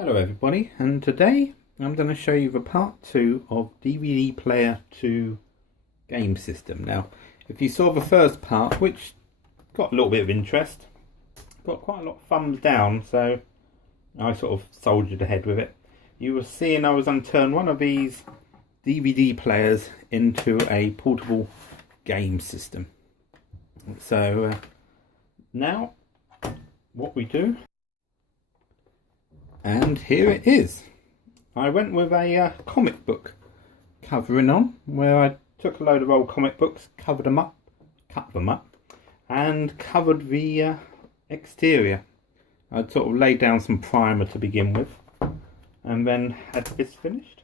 Hello everybody, and today I'm going to show you the part 2 of DVD player to game system. Now, if you saw the first part, which got a little bit of interest, got quite a lot of thumbs down, so I sort of soldiered ahead with it. You were seeing I was going to turn one of these DVD players into a portable game system. So now what we do, and here it is. I went with a comic book covering on, where I took a load of old comic books, covered them up, cut them up, and covered the exterior. I'd sort of laid down some primer to begin with, and then had this finished.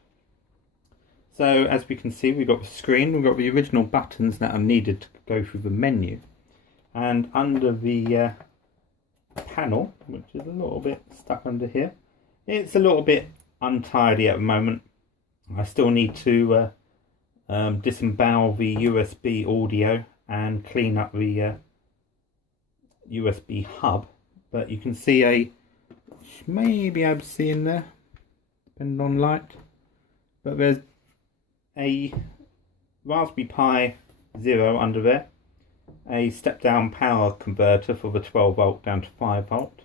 So as we can see, we've got the screen, we've got the original buttons that are needed to go through the menu, and under the panel, which is a little bit stuck under here, it's a little bit untidy at the moment. I still need to disembowel the USB audio and clean up the USB hub, but you can see maybe I'm seeing there, depending on light, but there's a Raspberry Pi Zero under there, a step down power converter for the 12 volt down to 5 volt,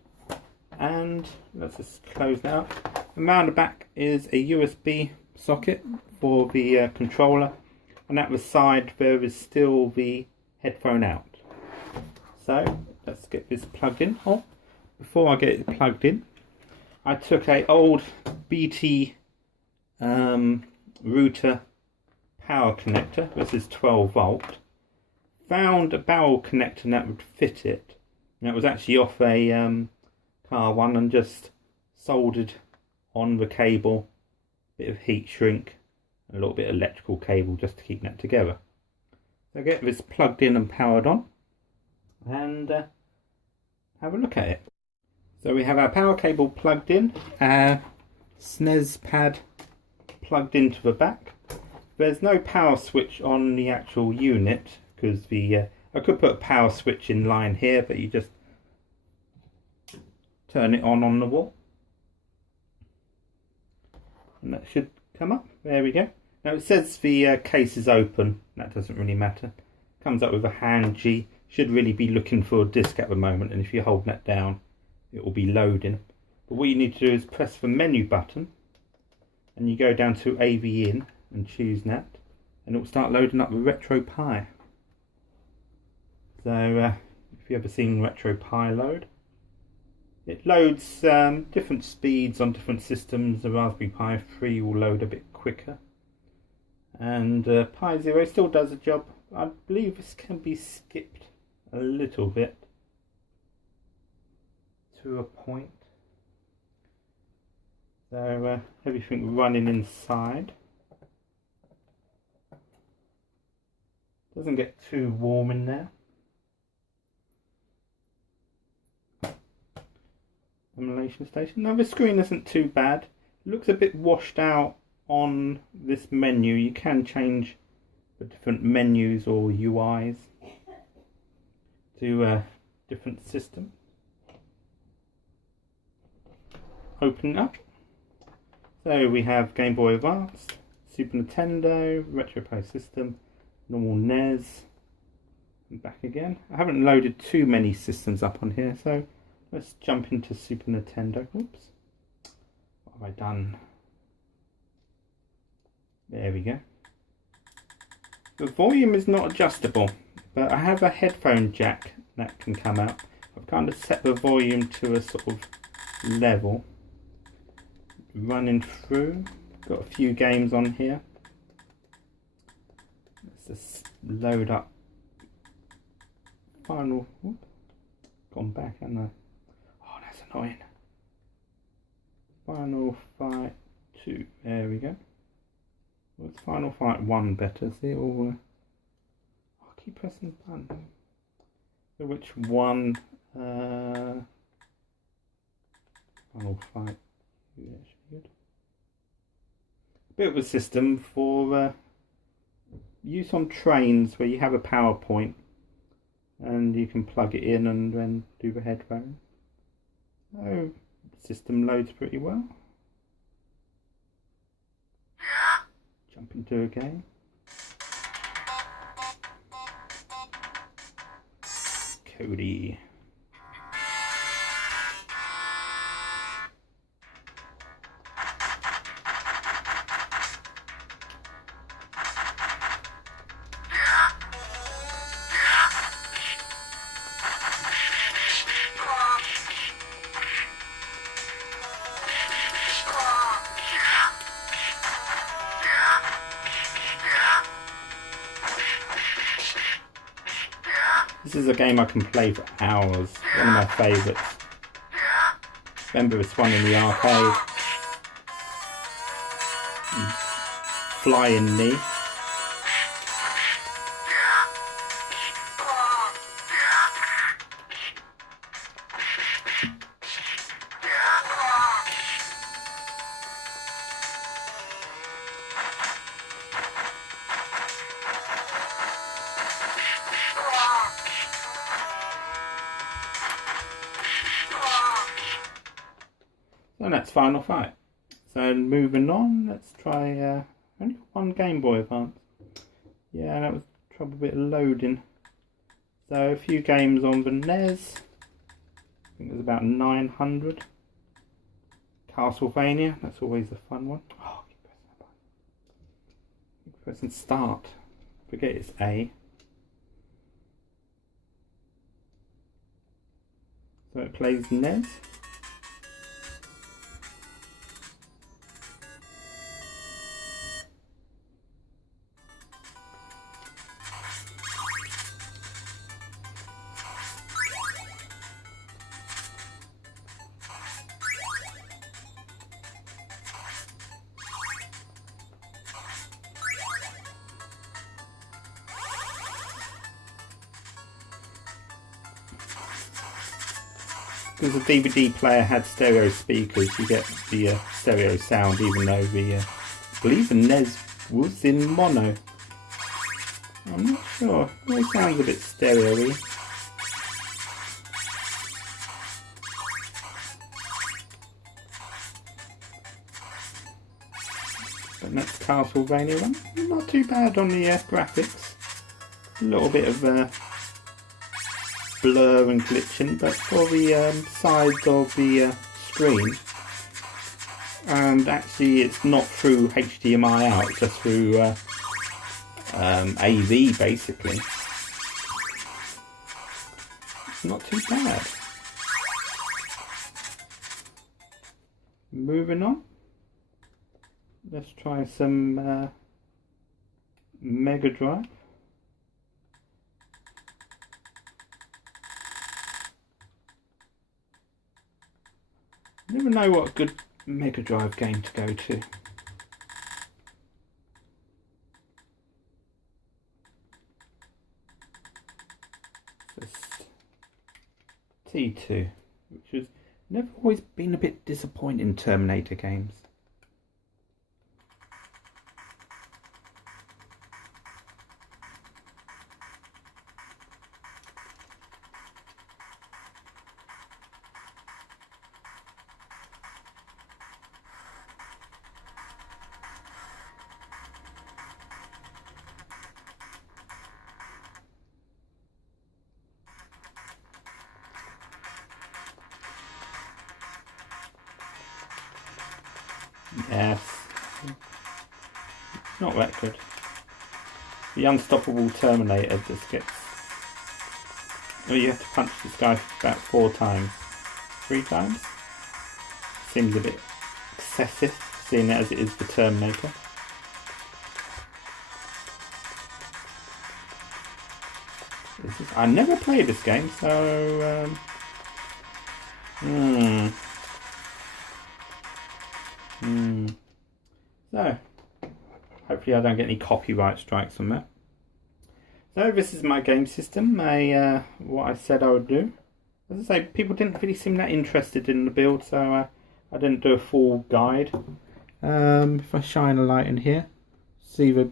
and let's just close that up. Around the back is a USB socket for the controller, and at the side there is still the headphone out. So let's get this plugged in. Oh, before I get it plugged in, I took a old BT router power connector. This is 12 volt. Found a barrel connector that would fit it. And that was actually off a car one, and just soldered on the cable, bit of heat shrink, a little bit of electrical cable just to keep that together. So get this plugged in and powered on, and have a look at it. So we have our power cable plugged in, our SNES pad plugged into the back. There's no power switch on the actual unit, because I could put a power switch in line here, but you just turn it on the wall, and that should come up. There we go. Now it says the case is open. That doesn't really matter. Comes up with a hand G. Should really be looking for a disc at the moment, and if you hold that down, it will be loading. But what you need to do is press the menu button, and you go down to AV in and choose that, and it will start loading up the RetroPie. So if you've ever seen RetroPie load, it loads different speeds on different systems. The Raspberry Pi 3 will load a bit quicker, and Pi Zero still does a job. I believe this can be skipped a little bit to a point. So everything running inside. Doesn't get too warm in there. Emulation station. Now the screen isn't too bad. It looks a bit washed out on this menu. You can change the different menus or UIs to a different system. Open up. So we have Game Boy Advance, Super Nintendo, RetroPie system, normal NES, and back again. I haven't loaded too many systems up on here, so let's jump into Super Nintendo. Oops. What have I done? There we go. The volume is not adjustable, but I have a headphone jack that can come out. I've kind of set the volume to a sort of level. Running through. Got a few games on here. Let's just load up Final. Whoop, gone back, haven't I? Annoying. Final Fight 2. There we go. Was Final Fight 1 better? See, all. I'll keep pressing the button. So which one? Final Fight 2. That should be good. Bit of a system for use on trains where you have a PowerPoint and you can plug it in and then do the headphones. Oh, the system loads pretty well. Jump into a game. Cody. This is a game I can play for hours. One of my favourites. Remember this one in the arcade. Flying Knee. And that's Final Fight. So moving on, let's try only one Game Boy Advance. Yeah, that was trouble bit of loading. So a few games on the NES. I think it was about 900. Castlevania, that's always a fun one. Oh, keep pressing that button. Keep pressing start. Forget it's A. So it plays NES. Because the DVD player had stereo speakers, you get the stereo sound, even though I believe the NES was in mono. I'm not sure. It always sounds a bit stereo-y. But that's Castlevania one. Not too bad on the graphics. A little bit of blur and glitching, but for the sides of the screen, and actually it's not through HDMI out, it's just through AV basically. It's not too bad. Moving on, let's try some Mega Drive. Never know what a good Mega Drive game to go to. Just T2, which has never always been a bit disappointing in Terminator games. Yes. Not that good. The unstoppable Terminator just gets... Well, you have to punch this guy about 4 times. 3 times? Seems a bit excessive, seeing it as it is the Terminator. I never played this game, so... So, hopefully I don't get any copyright strikes on that. So this is my game system, what I said I would do. As I say, people didn't really seem that interested in the build, so I didn't do a full guide. If I shine a light in here, see the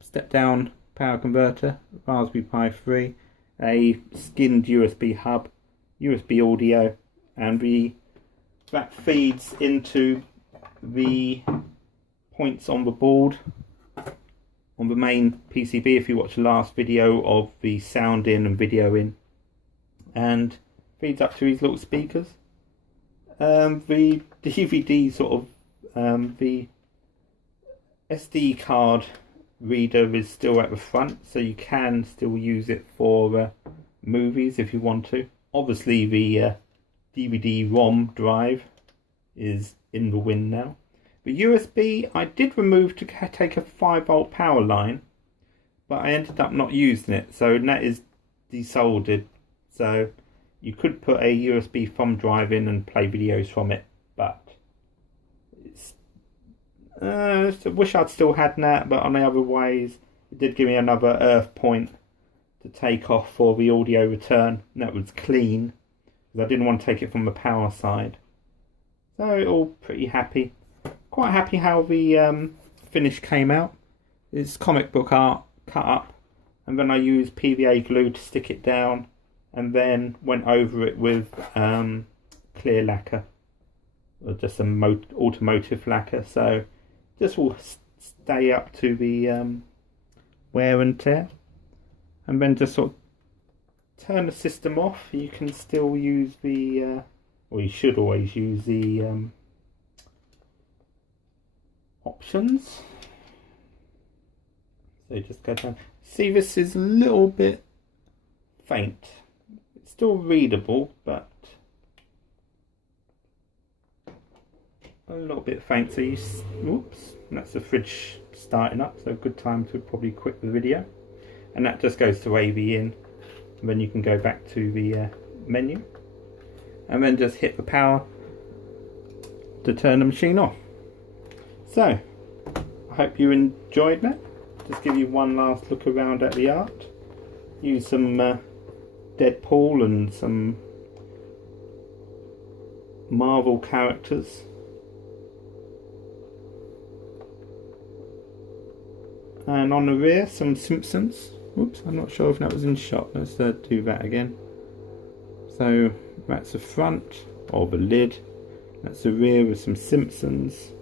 step down power converter, Raspberry Pi 3, a skinned USB hub, USB audio, and that feeds into the points on the board on the main PCB if you watch the last video of the sound in and video in, and feeds up to these little speakers. The DVD sort of the SD card reader is still at the front, so you can still use it for movies if you want to. Obviously the DVD-ROM drive is in the wind now. The USB I did remove to take a 5-volt power line, but I ended up not using it, so that is desoldered. So you could put a USB thumb drive in and play videos from it, but I wish I'd still had that. But on the other ways, it did give me another earth point to take off for the audio return, and that was clean because I didn't want to take it from the power side. So all pretty happy. Quite happy how the finish came out. It's comic book art cut up, and then I used PVA glue to stick it down, and then went over it with clear lacquer, or just some automotive lacquer, so this will stay up to the wear and tear. And then just sort of turn the system off. You can still use the or you should always use the options. So just go down. See, this is a little bit faint. It's still readable, but a little bit faint. So you, whoops, that's the fridge starting up. So good time to probably quit the video. And that just goes to AV in. And then you can go back to the menu, and then just hit the power to turn the machine off. So I hope you enjoyed that. Just give you one last look around at the art. Use some Deadpool and some Marvel characters. And on the rear, some Simpsons. Oops, I'm not sure if that was in shot. Let's do that again. So that's the front, or the lid. That's the rear with some Simpsons.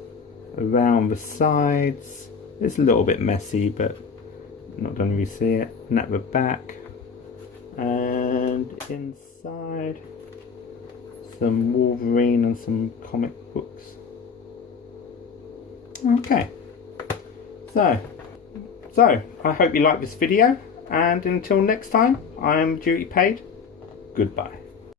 Around the sides, it's a little bit messy, but not done really see it. And at the back, and inside, some Wolverine and some comic books. Okay, so I hope you like this video, and until next time, I am Duty Paid. Goodbye.